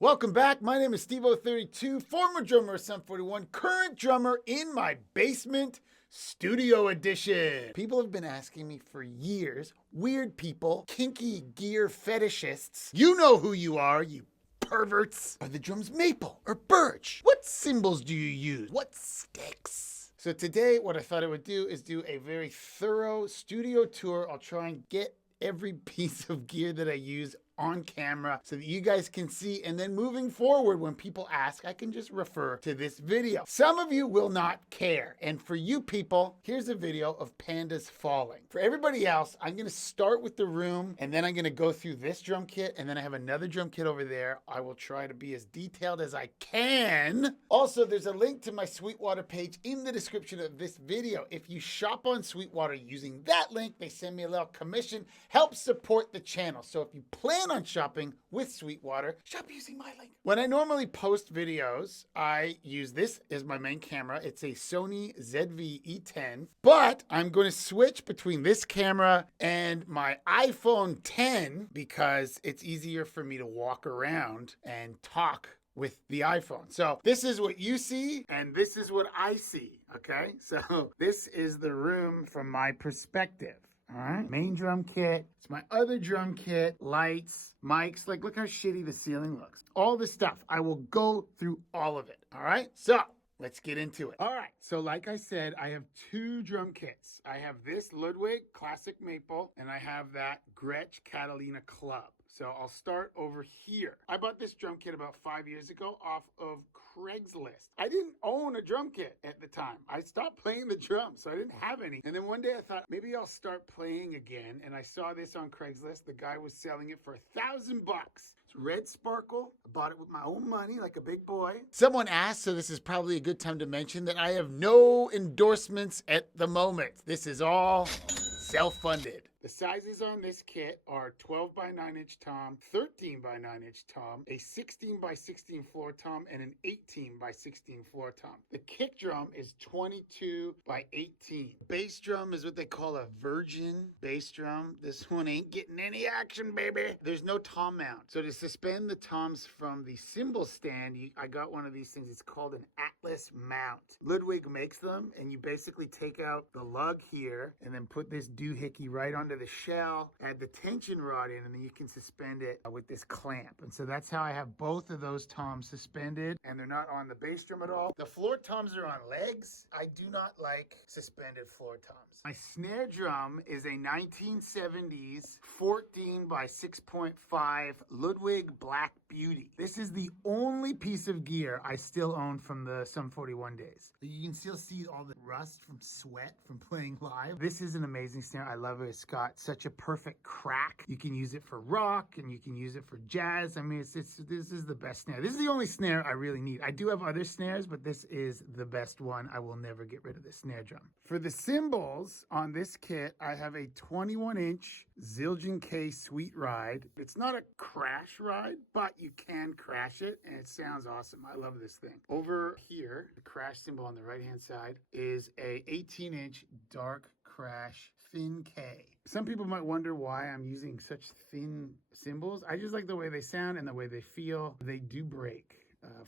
Welcome back. My name is Steve032, former drummer of Sum 41, current drummer in my basement studio edition. People have been asking me for years, weird people, kinky gear fetishists. You know who you are, you perverts. Are the drums maple or birch? What cymbals do you use? What sticks? So today, what I thought I would do is do a very thorough studio tour. I'll try and get every piece of gear that I use on camera so that you guys can see, and then moving forward when people ask, I can just refer to this video. Some of you will not care, and for you people, here's a video of pandas falling. For everybody else, I'm gonna start with the room, and then I'm gonna go through this drum kit, and then I have another drum kit over there. I will try to be as detailed as I can. Also, there's a link to my Sweetwater page in the description of this video. If you shop on Sweetwater using that link, they send me a little commission, help support the channel. So if you plan on shopping with Sweetwater, shop using my link. When I normally post videos, I use this as my main camera. It's a Sony ZV-E10, but I'm going to switch between this camera and my iPhone 10 because it's easier for me to walk around and talk with the iPhone. So this is what you see and this is what I see, okay? So this is the room from my perspective. All right, main drum kit. It's my other drum kit, lights, mics. Like, look how shitty the ceiling looks. All this stuff. I will go through all of it. All right, so let's get into it. All right, so like I said, I have two drum kits. I have this Ludwig Classic Maple, and I have that Gretsch Catalina Club. So I'll start over here. I bought this drum kit about 5 years ago off of Craigslist. I didn't own a drum kit at the time. I stopped playing the drums, so I didn't have any. And then one day I thought, maybe I'll start playing again. And I saw this on Craigslist. The guy was selling it for $1,000. It's red sparkle. I bought it with my own money, like a big boy. Someone asked, so this is probably a good time to mention that I have no endorsements at the moment. This is all self-funded. The sizes on this kit are 12 by 9 inch tom, 13 by 9 inch tom, a 16 by 16 floor tom, and an 18 by 16 floor tom. The kick drum is 22 by 18. Bass drum is what they call a virgin bass drum. This one ain't getting any action, baby. There's no tom mount. So to suspend the toms from the cymbal stand, I got one of these things. It's called an Atlas mount. Ludwig makes them, and you basically take out the lug here and then put this doohickey right onto the shell, add the tension rod in, and then you can suspend it with this clamp. And so that's how I have both of those toms suspended, and they're not on the bass drum at all. The floor toms are on legs. I do not like suspended floor toms. My snare drum is a 1970s 14 by 6.5 Ludwig Black Beauty. This is the only piece of gear I still own from the Sum 41 days. You can still see all the rust from sweat from playing live. This is an amazing snare. I love it. It's got such a perfect crack. You can use it for rock and you can use it for jazz. I mean, this is the best snare. This is the only snare I really need. I do have other snares, but this is the best one. I will never get rid of this snare drum. For the cymbals on this kit, I have a 21-inch Zildjian K Sweet Ride. It's not a crash ride, but you can crash it and it sounds awesome. I love this thing. Over here, the crash cymbal on the right-hand side is a 18-inch dark crash thin K. Some people might wonder why I'm using such thin cymbals. I just like the way they sound and the way they feel. They do break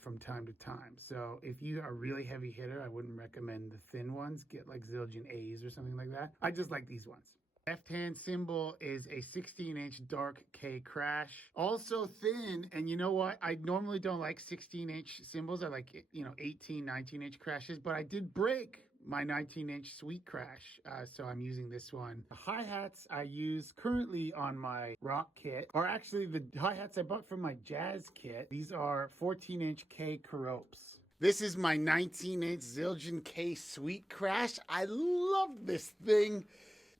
from time to time. So if you are a really heavy hitter, I wouldn't recommend the thin ones. Get like Zildjian A's or something like that. I just like these ones. Left-hand cymbal is a 16-inch dark K crash. Also thin, and you know what? I normally don't like 16-inch cymbals. I like, 18, 19-inch crashes, but I did break my 19-inch sweet crash, so I'm using this one. The hi-hats I use currently on my rock kit are actually the hi-hats I bought from my jazz kit. These are 14-inch K Caropes. This is my 19-inch Zildjian K Sweet Crash. I love this thing,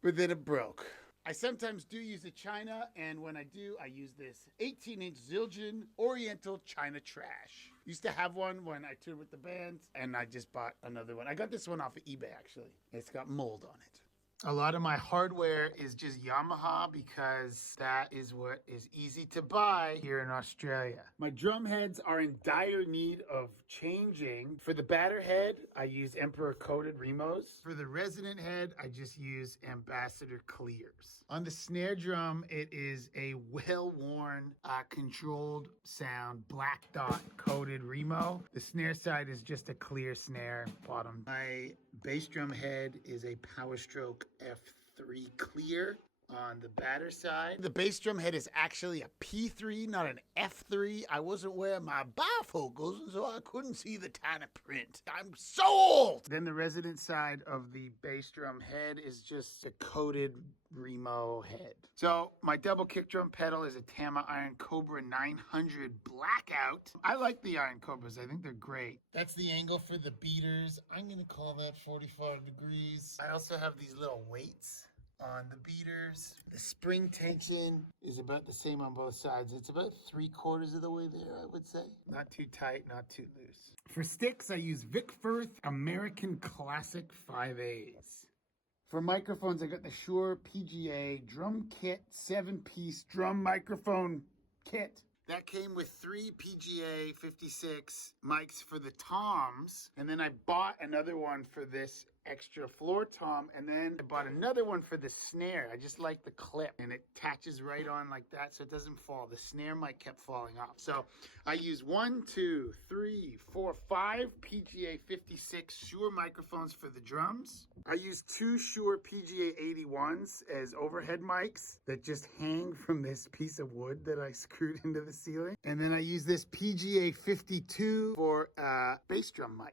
but then it broke. I sometimes do use a China, and when I do, I use this 18-inch Zildjian Oriental China Trash. Used to have one when I toured with the band, and I just bought another one. I got this one off of eBay, actually. It's got mold on it. A lot of my hardware is just Yamaha because that is what is easy to buy here in Australia. My drum heads are in dire need of changing. For the batter head, I use Emperor coated Remos. For the resonant head, I just use Ambassador clears. On the snare drum, it is a well-worn, controlled sound black dot coated Remo. The snare side is just a clear snare bottom. My bass drum head is a Power Stroke F3 clear on the batter side. The bass drum head is actually a P3, not an F3. I wasn't wearing my bifocals, so I couldn't see the tiny print. I'm so old! Then the resonant side of the bass drum head is just a coated Remo head. So my double kick drum pedal is a Tama Iron Cobra 900 Blackout. I like the Iron Cobras. I think they're great. That's the angle for the beaters. I'm gonna call that 45 degrees. I also have these little weights on the beaters. The spring tension is about the same on both sides. It's about 3/4 of the way there, I would say. Not too tight, not too loose. For sticks, I use Vic Firth American Classic 5As. For microphones, I got the Shure PGA Drum Kit 7-piece drum microphone kit. That came with 3 PGA 56 mics for the toms, and then I bought another one for this extra floor tom, and then I bought another one for the snare. I just like the clip, and it attaches right on like that so it doesn't fall. The snare mic kept falling off. So I use 1, 2, 3, 4, 5 PGA 56 Shure microphones for the drums. I use 2 Shure PGA 81s as overhead mics that just hang from this piece of wood that I screwed into the ceiling. And then I use this PGA 52 for a bass drum mic.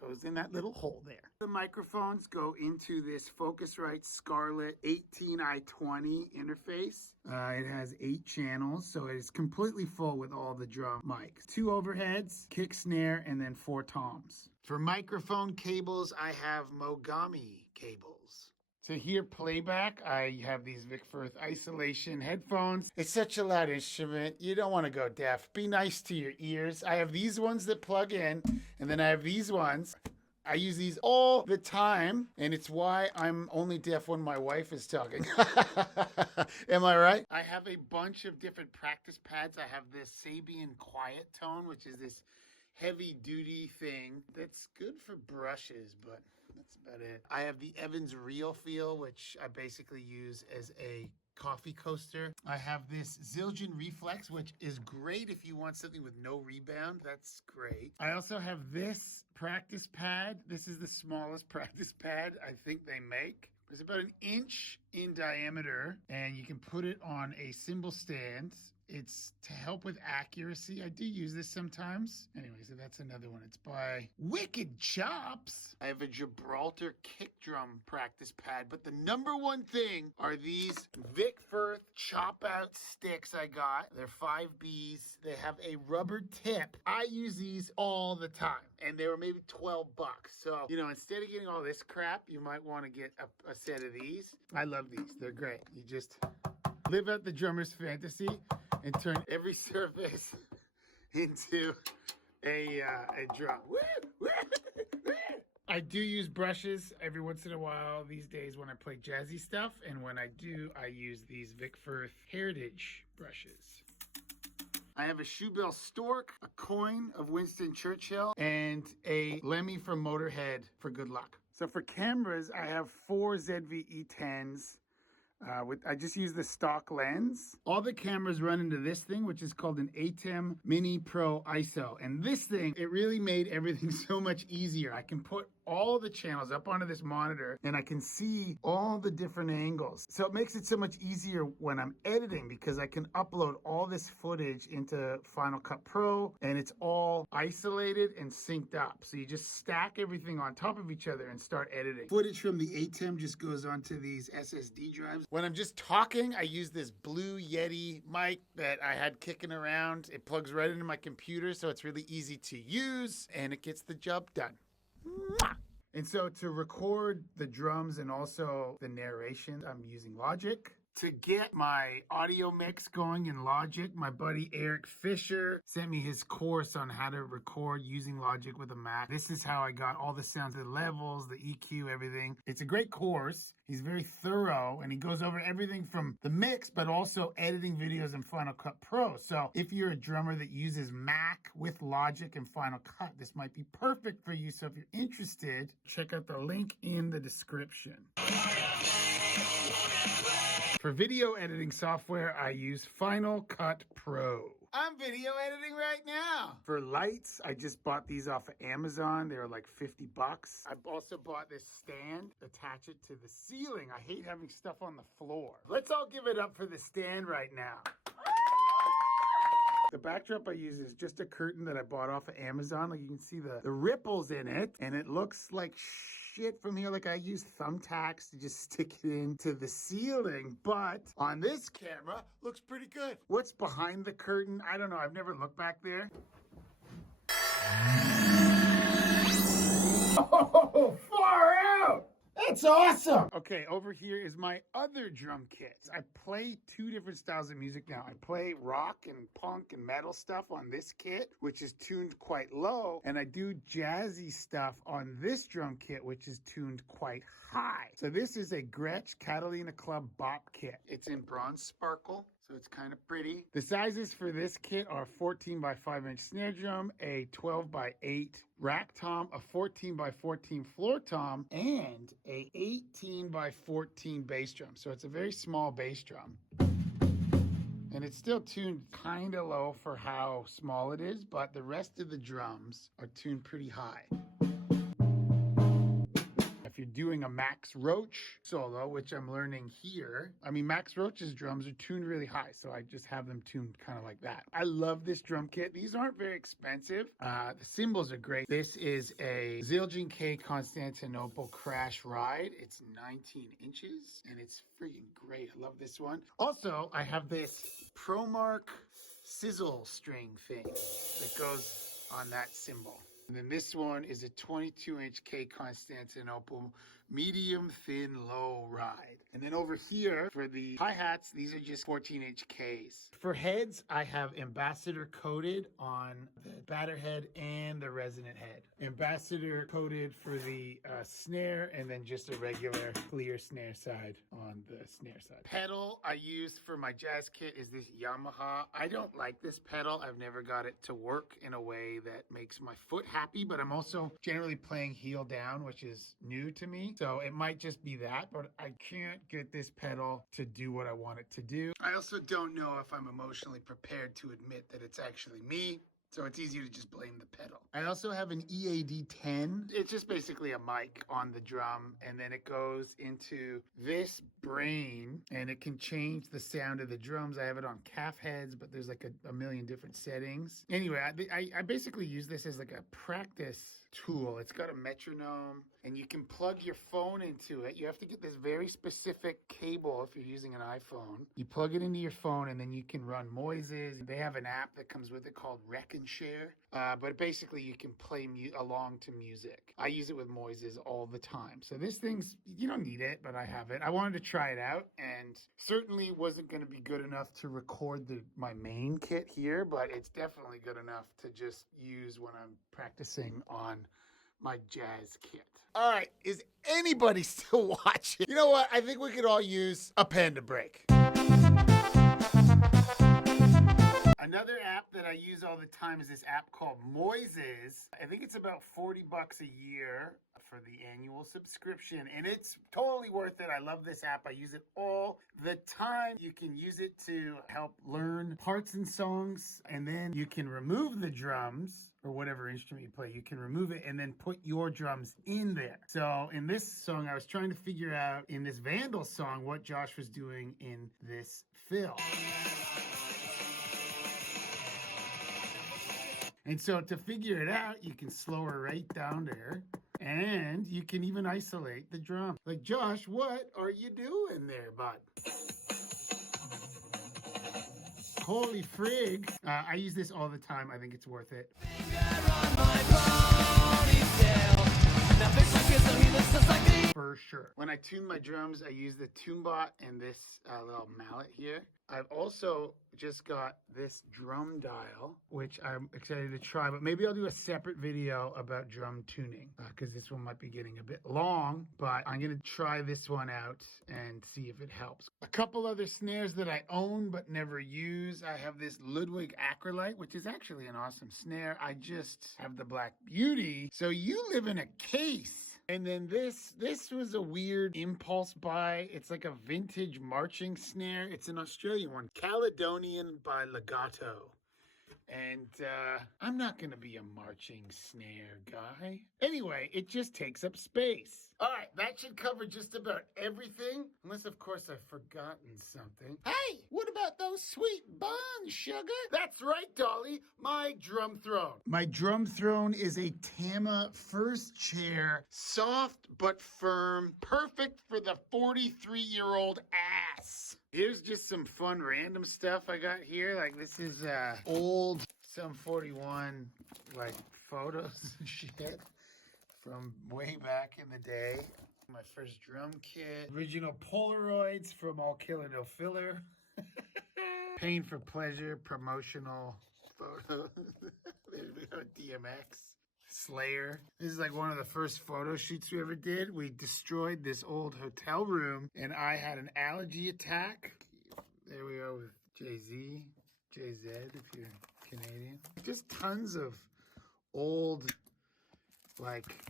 Goes in that little hole there. The microphones go into this Focusrite Scarlett 18i20 interface. It has 8 channels, so it is completely full with all the drum mics. 2 overheads, kick, snare, and then 4 toms. For microphone cables, I have Mogami cables. To hear playback, I have these Vic Firth isolation headphones. It's such a loud instrument. You don't want to go deaf. Be nice to your ears. I have these ones that plug in, and then I have these ones. I use these all the time, and it's why I'm only deaf when my wife is talking. Am I right? I have a bunch of different practice pads. I have this Sabian Quiet Tone, which is this heavy-duty thing that's good for brushes, but that's about it. I have the Evans Real Feel, which I basically use as a coffee coaster. I have this Zildjian Reflex, which is great if you want something with no rebound. That's great. I also have this practice pad. This is the smallest practice pad I think they make. It's about 1 inch in diameter, and you can put it on a cymbal stand. It's to help with accuracy. I do use this sometimes. Anyway, so that's another one. It's by Wicked Chops. I have a Gibraltar kick drum practice pad, but the number one thing are these Vic Firth chop out sticks I got. They're 5Bs. They have a rubber tip. I use these all the time, and they were maybe $12. So, instead of getting all this crap, you might want to get a set of these. I love these. They're great. You just live out the drummer's fantasy and turn every surface into a drum. I do use brushes every once in a while these days when I play jazzy stuff, and when I do, I use these Vic Firth Heritage brushes. I have a Shoebell Stork, a coin of Winston Churchill, and a Lemmy from Motorhead for good luck. So for cameras, I have 4 ZV-E10s. I just use the stock lens. All the cameras run into this thing, which is called an ATEM Mini Pro ISO. And this thing, it really made everything so much easier. I can put all the channels up onto this monitor, and I can see all the different angles. So it makes it so much easier when I'm editing, because I can upload all this footage into Final Cut Pro, and it's all isolated and synced up. So you just stack everything on top of each other and start editing. Footage from the ATEM just goes onto these SSD drives. When I'm just talking, I use this blue Yeti mic that I had kicking around. It plugs right into my computer, so it's really easy to use, and it gets the job done. And so to record the drums and also the narration, I'm using Logic. To get my audio mix going in Logic, my buddy Eric Fisher sent me his course on how to record using Logic with a Mac. This is how I got all the sounds, the levels, the EQ, everything. It's a great course. He's very thorough, and he goes over everything from the mix, but also editing videos in Final Cut Pro. So if you're a drummer that uses Mac with Logic and Final Cut, this might be perfect for you. So if you're interested, check out the link in the description. For video editing software, I use Final Cut Pro. I'm video editing right now. For lights, I just bought these off of Amazon. They were like 50 bucks. I also bought this stand, attach it to the ceiling. I hate having stuff on the floor. Let's all give it up for the stand right now. The backdrop I use is just a curtain that I bought off of Amazon. Like you can see the ripples in it, and it looks like shit from here. Like I use thumbtacks to just stick it into the ceiling, but on this camera, looks pretty good. What's behind the curtain? I don't know. I've never looked back there. Oh, far out! That's awesome. Okay, over here is my other drum kits. I play two different styles of music now. I play rock and punk and metal stuff on this kit, which is tuned quite low. And I do jazzy stuff on this drum kit, which is tuned quite high. So this is a Gretsch Catalina Club Bop kit. It's in bronze sparkle, so it's kind of pretty. The sizes for this kit are 14 by 5-inch snare drum, a 12 by 8 rack tom, a 14 by 14 floor tom, and a 18 by 14 bass drum. So it's a very small bass drum. And it's still tuned kind of low for how small it is, but the rest of the drums are tuned pretty high. If you're doing a Max Roach solo, which I'm learning here, I mean, Max Roach's drums are tuned really high, so I just have them tuned kind of like that. I love this drum kit. These aren't very expensive. The cymbals are great. This is a Zildjian K Constantinople Crash Ride. It's 19 inches, and it's freaking great. I love this one. Also, I have this ProMark sizzle string thing that goes on that cymbal. And then this one is a 22-inch K Constantinople medium thin low ride. And then over here for the hi-hats, these are just 14-inch Ks. For heads, I have Ambassador coated on the batter head and the resonant head. Ambassador coated for the snare, and then just a regular clear snare side on the snare side. Pedal I use for my jazz kit is this Yamaha. I don't like this pedal. I've never got it to work in a way that makes my foot happy, but I'm also generally playing heel down, which is new to me. So it might just be that, but I can't get this pedal to do what I want it to do. I also don't know if I'm emotionally prepared to admit that it's actually me. So it's easier to just blame the pedal. I also have an EAD-10. It's just basically a mic on the drum, and then it goes into this brain, and it can change the sound of the drums. I have it on calf heads, but there's like a million different settings. Anyway, I basically use this as like a practice tool. It's got a metronome, and you can plug your phone into it. You have to get this very specific cable if you're using an iPhone. You plug it into your phone, and then you can run Moises. They have an app that comes with it called Rec and Share, but basically you can play along to music. I use it with Moises all the time. So this thing's, you don't need it, but I have it. I wanted to try it out, and certainly wasn't going to be good enough to record my main kit here, but it's definitely good enough to just use when I'm practicing on my jazz kit. All right, is anybody still watching? You know what? I think we could all use a Panda Break. Another app that I use all the time is this app called Moises. I think it's about 40 bucks a year for the annual subscription, and it's totally worth it. I love this app. I use it all the time. You can use it to help learn parts and songs, and then you can remove the drums or whatever instrument you play. You can remove it and then put your drums in there. So in this song, I was trying to figure out in this Vandal song what Josh was doing in this fill. And so to figure it out, you can slow her right down there, and you can even isolate the drum. Like, Josh, what are you doing there, bud? Holy frig. I use this all the time. I think it's worth it. Finger on my ponytail. For sure. When I tune my drums, I use the TuneBot and this little mallet here. I've also just got this drum dial, which I'm excited to try, but maybe I'll do a separate video about drum tuning because this one might be getting a bit long, but I'm going to try this one out and see if it helps. A couple other snares that I own but never use. I have this Ludwig Acrylite, which is actually an awesome snare. I just have the Black Beauty. So you live in a case. And then this was a weird impulse buy. It's like a vintage marching snare. It's an Australian one, Caledonian by Legato. And I'm not going to be a marching snare guy. Anyway, it just takes up space. All right, that should cover just about everything. Unless, of course, I've forgotten something. Hey, what about those sweet buns, sugar? That's right, Dolly, my drum throne. My drum throne is a Tama first chair, soft but firm, perfect for the 43-year-old ass. Here's just some fun random stuff I got here. Like this is old Sum 41 like photos and shit from way back in the day. My first drum kit. Original Polaroids from All Killer No Filler. Pain for Pleasure promotional photos. There we go, DMX. Slayer. This is like one of the first photo shoots we ever did. We destroyed this old hotel room and I had an allergy attack. There we are with Jay-Z, JZ if you're Canadian. Just tons of old like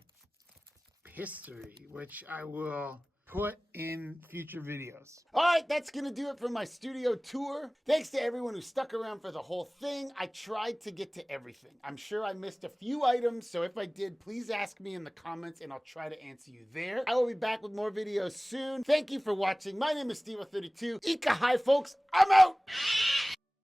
history, which I will put in future videos. All right, that's gonna do it for my studio tour. Thanks to everyone who stuck around for the whole thing. I tried to get to everything. I'm sure I missed a few items, so if I did, please ask me in the comments and I'll try to answer you there. I will be back with more videos soon. Thank you for watching. My name is Steve32. Ika hi, folks. I'm out.